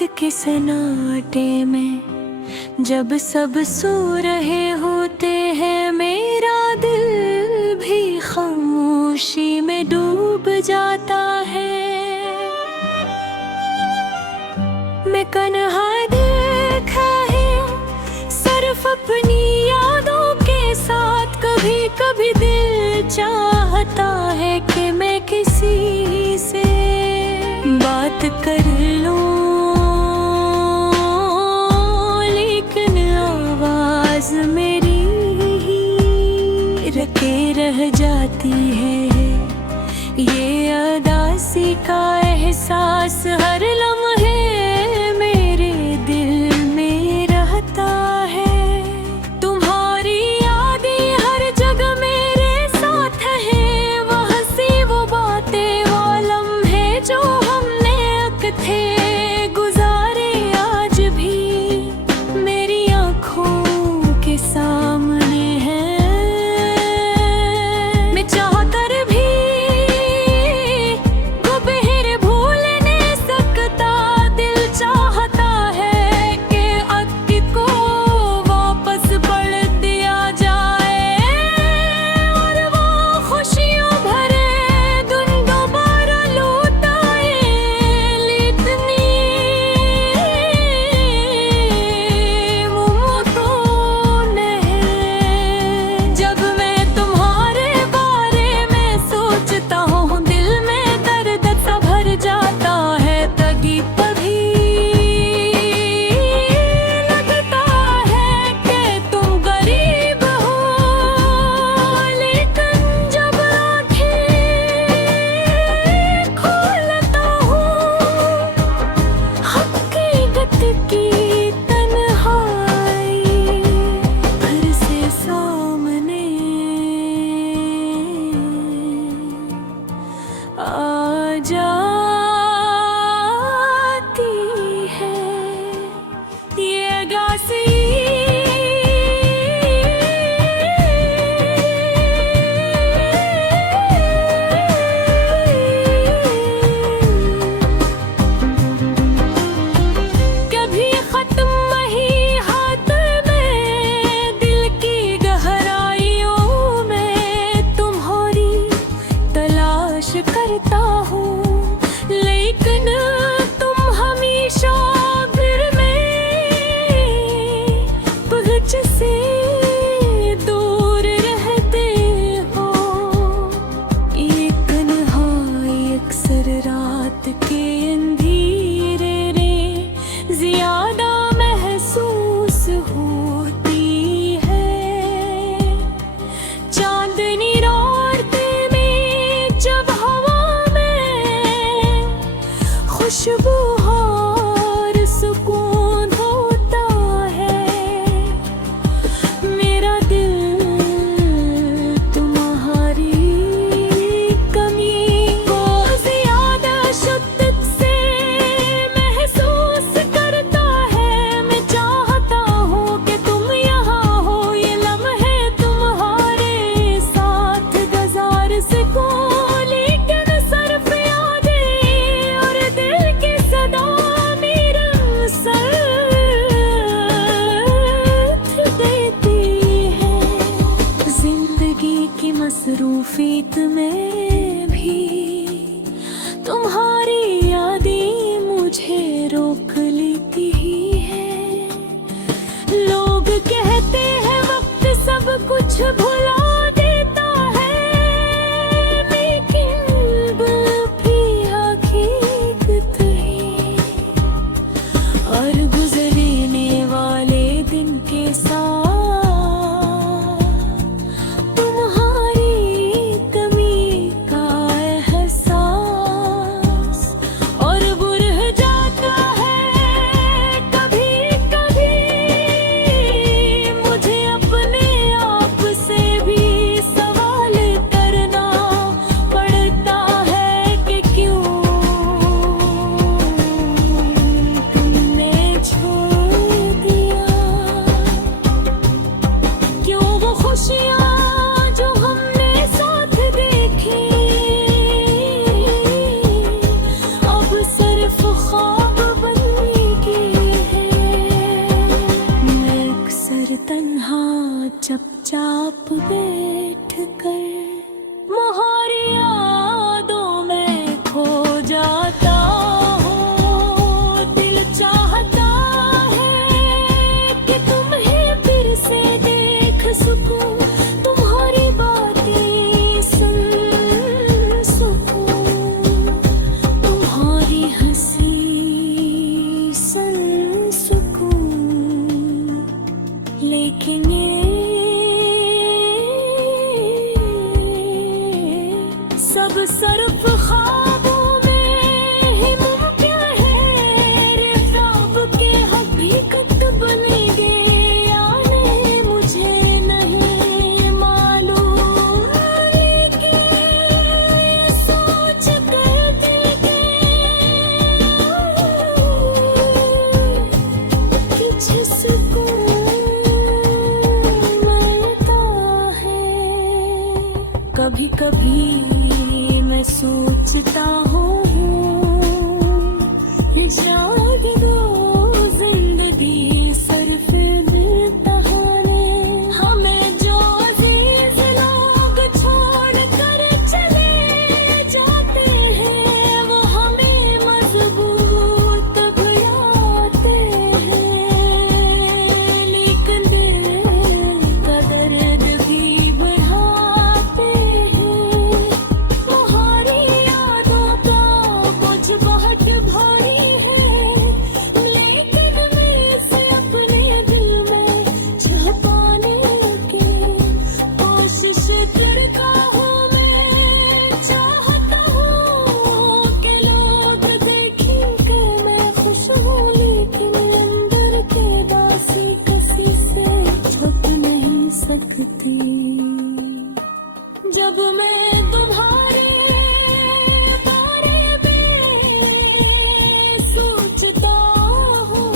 रात के सन्नाटे में जब सब सो रहे होते हैं, मेरा दिल भी खामोशी में डूब जाता है। मैं कन्हा देखा है सिर्फ अपनी यादों के साथ। कभी कभी दिल चाहता है कि मैं किसी से बात कर लूं, लेकिन आवाज मेरी रखे रह जाती है। ये अदासी का एहसास हर लम्हे मेरे दिल में रहता है। तुम्हारी यादें हर जगह मेरे साथ है, वो हंसी वो बातें वो लम्हे जो हमने अकथे गुजारे आज भी मेरी आँखों के सामने है। मैं चाहकर भी गुबहर भूल नहीं सकता, दिल चाहता है कि अक्की को वापस पढ़ दिया जाए और वो खुशियों भरे दिन दोबारा लौट आए। इतनी मुमकिन है। जब मैं तुम्हारे बारे में सोचता हूँ, दिल में दर्द सा भर जाता है। तभी लगता है कि तुम गरीब हो, लेकिन जब आँखें खोलता हूँ, हकीकत की तन्हाई फिर से सामने आ जाती है। ये अगासी कभी खत्म नहीं हाथ में, दिल की गहराइयों में तुम्हारी तलाश करता हूँ, लेकिन तुम हमेशा फिर मेरे पहुँच से दूर रहते हो। ये तन्हाई अक्सर रात के अंधेरे में ज्यादा महसूस होती है। चांदनी रात में जब हवा में खुशबू और सुकून होता है, मेरा दिल तुम्हारी कमी को ज्यादा शिद्दत से महसूस करता है। मैं चाहता हूँ कि तुम यहाँ हो, ये लम्हे तुम्हारे साथ गुजार सकूं, लेकिन सिर्फ यादें और दिल की सदा मेरा साथ देती है। जिंदगी की मसरूफियत में भी तुम्हारी यादें मुझे रोक लेती ही है। लोग कहते हैं वक्त सब कुछ भुला देता है, लेकिन भी हकीकत है। और गुजरने वाले दिन के साथ तुम्हारी कमी का एहसास और बुरह जाता है। कभी कभी मुझे अपने आप से भी चुपचाप बैठ कर मोहारी यादों में खो जाता हूँ। दिल चाहता है कि तुम्हें फिर से देख सकूं, तुम्हारी बातें सुन सकूं, तुम्हारी हंसी सुन सकूं। लेकिन सब सिर्फ ख्वाबों में ही मुमकिन है। रे ख्वाब के हकीकत बनेंगे या नहीं मुझे नहीं मालूम, लेकिन ये सोच कर दिल के जिसको मिलता है। कभी कभी मैं सोचता हूँ शायद दो जिंदगी सिर्फ इम्तिहाने, हमें जो अजीज लोग छोड़ कर चले जाते हैं वो हमें मजबूत बनाते हैं। लेकिन दिल का दर्द भी बढ़ाते हैं। तुम्हारी यादों का बोझ बहुत भारी है, लेकिन मैं इसे अपने दिल में छुपाने की कोशिश करता हूँ। मैं चाहता हूँ कि लोग देखें कि मैं खुश हूँ, लेकिन अंदर के दासी किसी से छुप नहीं सकती। जब मैं तुम्हारे बारे में सोचता हूँ,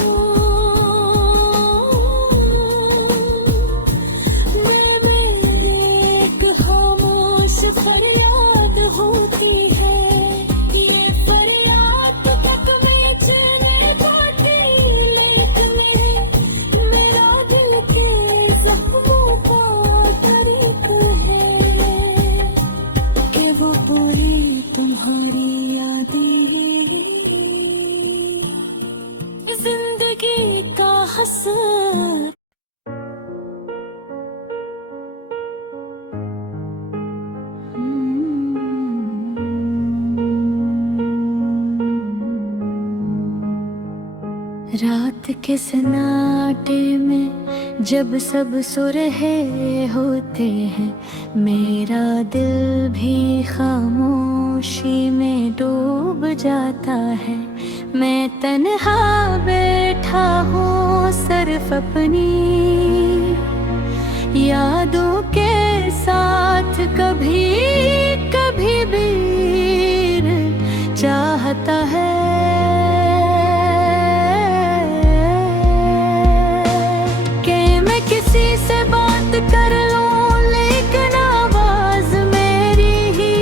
मैं मेरे एक खामोश फरियाद होती है। ये फरियाद तक मैं चैन पाती, लेकिन मेरा दिल के जख्मों का तरीका है कि वो पूरी तुम्हारी यादें जिंदगी का हसर। रात के सन्नाटे में जब सब सुरहे होते हैं, मेरा दिल भी खामोशी में डूब जाता है। मैं तन्हा बैठा हूँ सिर्फ अपनी यादों के साथ। कभी कभी भी चाहता है किसी से बात कर लूं, लेकिन आवाज मेरी ही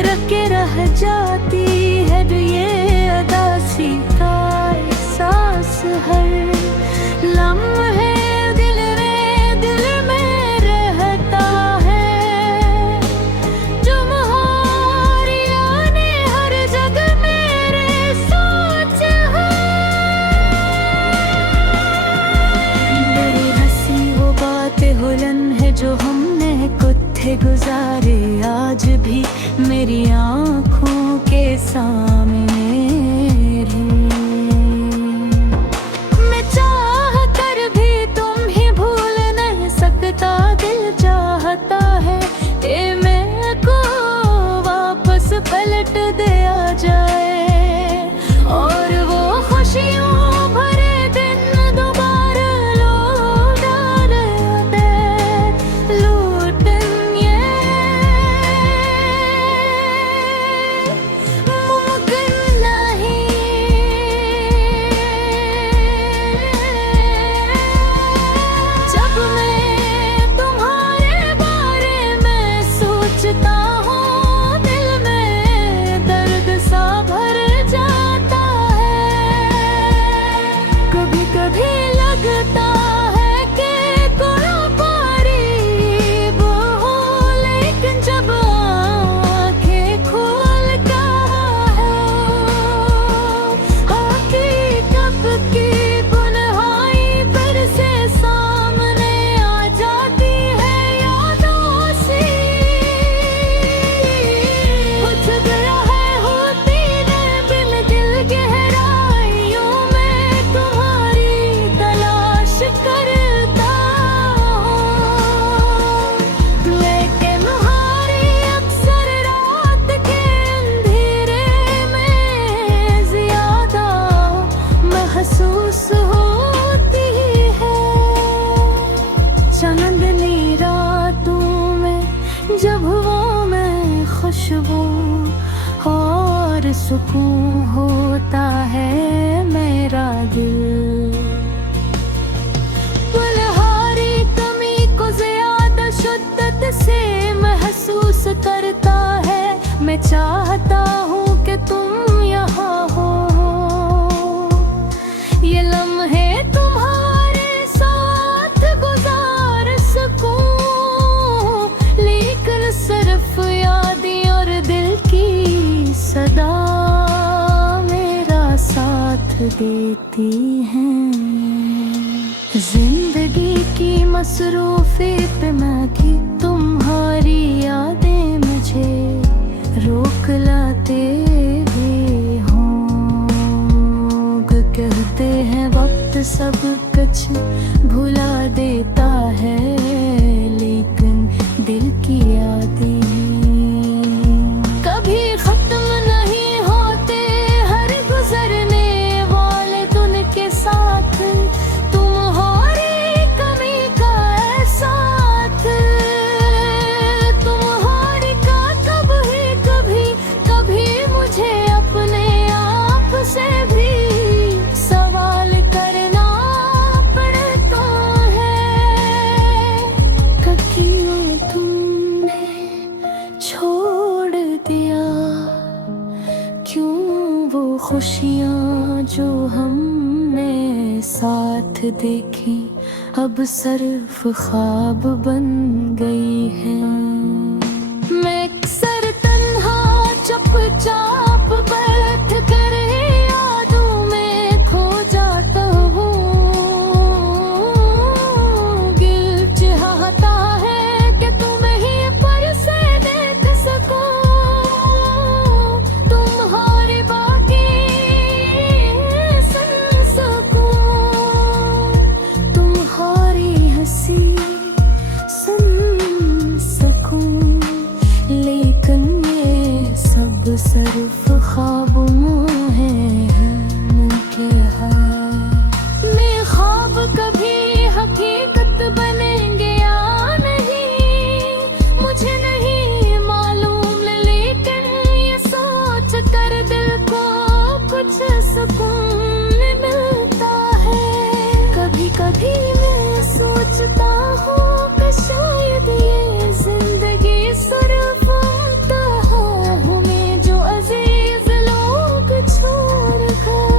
रख के रह जाती है। ये अदासी का एहसास हर लम्हे दिल में रहता है। जो मोहरिया ने हर जगह मेरे सोच है। हुलन है जो हमने कुत्ते गुजारे, आज भी मेरी आँखों के सामने रहे। मैं चाह कर भी तुम ही भूल नहीं सकता। दिल चाहता है कि मैं को वापस पलट दिया जाए, और वो खुशियों भरे दिन दोबारा मुमकिन सुकून होता है मेरा दिल। बलहारी कमी को ज्यादा शिद्दत से महसूस करता है। मैं चाहता हूँ कि तुम यहाँ हो, ये लम्हे तुम्हारे साथ गुजार सकूं, लेकिन सिर्फ यादें और दिल की सदा मेरा साथ देती हैं। जिंदगी की मसरूफियत में भी तुम्हारी यादें मुझे रोक लाते भी हों। कहते हैं वक्त सब कुछ भुला देता है, लेकिन दिल की यादें कभी खत्म नहीं होते। हर गुजरने वाले दिन के साथ तुम्हारी कमी का एहसास, तुम्हारी का कभी मुझे अपने आप से भी सवाल करना पड़ता है कि क्यों तुमने छोड़ दिया। क्यों वो खुशियाँ जो हमने साथ देखी अब सिर्फ ख्वाब बन गई हैं। मैं अक्सर तन्हा चुपचाप बैठ कर यादों में खो जाता हूँ। दिल चाहता है कि तुम्हें ही पर से देख सकूं, तुम्हारी बाकी सुन सकूं, तुम्हारी हंसी सुन सकूं, लेकिन ये सब सिर्फ ख्वाबों के है। मैं ख्वाब कभी हकीकत बनेंगे या नहीं मुझे नहीं मालूम, लेकिन ये सोच कर दिल को कुछ सुकून मिलता है। कभी कभी मैं सोचता हूँ कि शायद ये जिंदगी सिर्फ हमें जो अजीज लोग छोड़ कर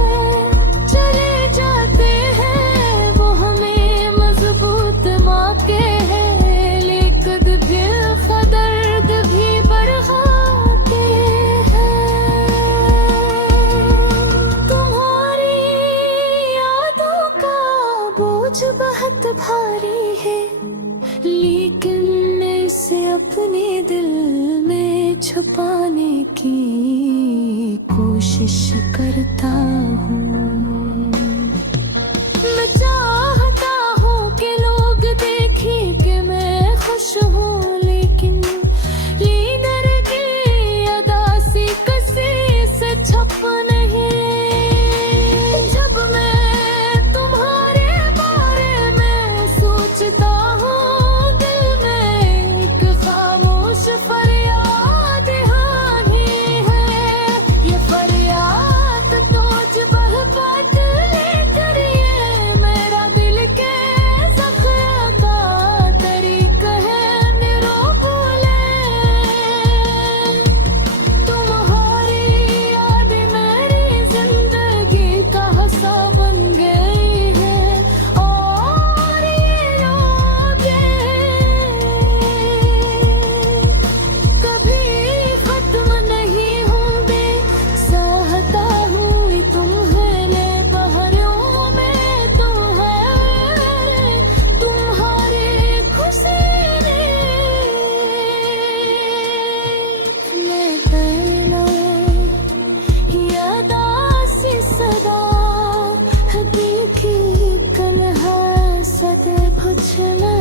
चले जाते हैं, वो हमें मजबूत मांगते हैं, लेकिन दर्द भी बढ़ाते हैं। तुम्हारी यादों का बोझ बहुत भारी है, लेकिन मैं इसे अपने दिल में छुपाने की कोशिश करता हूँ। मैं चाहता हूँ कि लोग देखें कि मैं खुश हूँ, लेकिन ये दर्द की अदासी किसी से छुप नहीं। जब मैं तुम्हारे बारे में सोचता हूँ, दिल में एक खामोश फरियाद हानी है। ये फरियाद तो जब बात लेकर ये मेरा दिल के ज़ख्म का तरीका है निरो बोले। तुम्हारी याद मेरी जिंदगी का हिस्सा बन गई है, और ये यादें कभी खत्म नहीं होंगे। चाहता हूँ तुम्हारे पहरों में तुम है, तुम्हारी खुशी में कहना यादासी सदा देखी कल है सद भुज में।